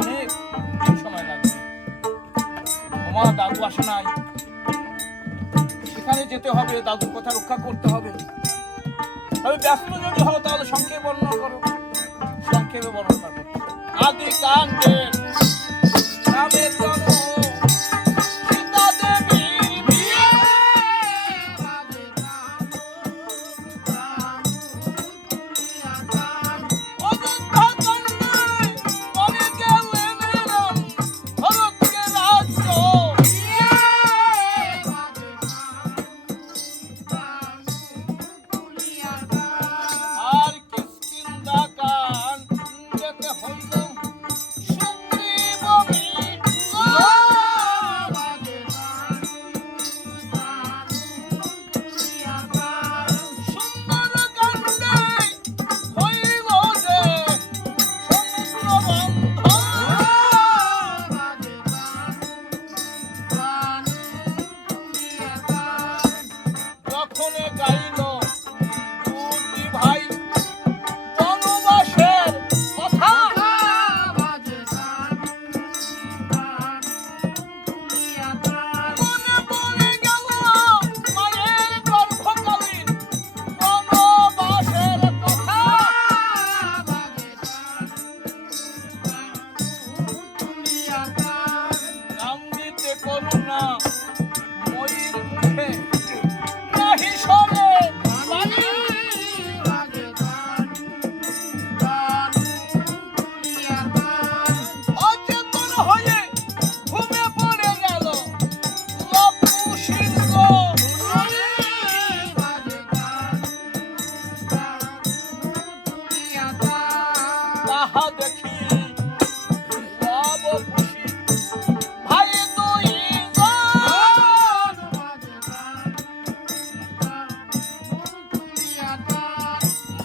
অনেক অনেক সময় লাগবে। তোমার দাদু আসে নাই, সেখানে যেতে হবে, দাদুর কথা রক্ষা করতে হবে। তবে ব্যস্ত যদি হও তাহলে সংক্ষেপে বর্ণনা করো। সংক্ষেপে বর্ণনা করো। আদি কাণ্ডের রামের জন্ম, সীতা দেবীর বিয়ে, অযোধ্যা কাণ্ডে পরে গেলেন রাম, ভরতকে রাজ্য, আর কিষ্কিন্ধা কাণ্ডেতে হইল সুগ্রীব মৃত্যু। সুন্দর কাণ্ডে হইল যে সমুদ্র বন্ধন। যখন গাইল দুটি ভাই বনবাসের কথা, মনে পড়ে গেল মায়ের গর্ভকালীন বনবাসের কথা। কান্দিতে করুণা ময়ূর মুখে নাহি সরে বাণী। অচেতন হয়ে ঘুমে পড়ে গেল লবকুশিঙ্গ। তাহা দেখি লবকুশি ভাই দুইজন,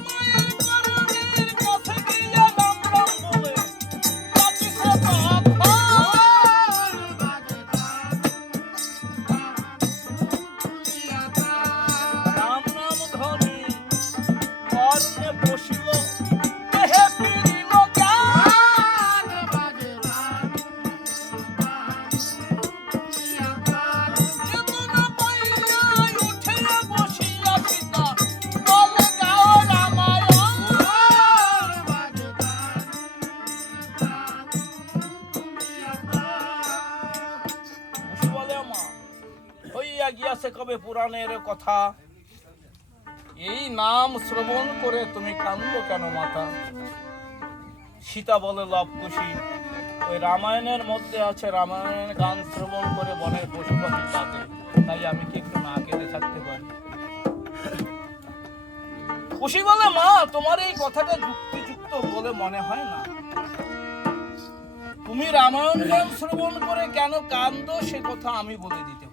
মায়ের করুণীর কাছে গিয়ে রাম রাম বলে কাটিছে তখন। রাম নাম ধ্বনি কর্ণে বসিল, দেহে ফিরিল জ্ঞান। চেতনা পাইয়া উঠিয়া বসিয়া সীতা বলে গাও রামায়ণ। বসু বলে মা, হইয়া গিয়াছে কবে পুরাণের কথা, এই নাম শ্রবণ করে তুমি কান্দো কেন মাতা? সীতা বলে লবকুশি, ওই রামায়ণের মধ্যে আছে, রামায়ণের গান শ্রবণ করে বনের পশু পাখি কাঁদে, তাই আমি কি একটু না কেঁদে থাকতে পারি? খুশি বলে মা, তোমার এই কথাটা যুক্তিযুক্ত বলে মনে হয় না। তুমি রামায়ণ গান শ্রবণ করে কেন কান্দো সে কথা আমি বলে দিতে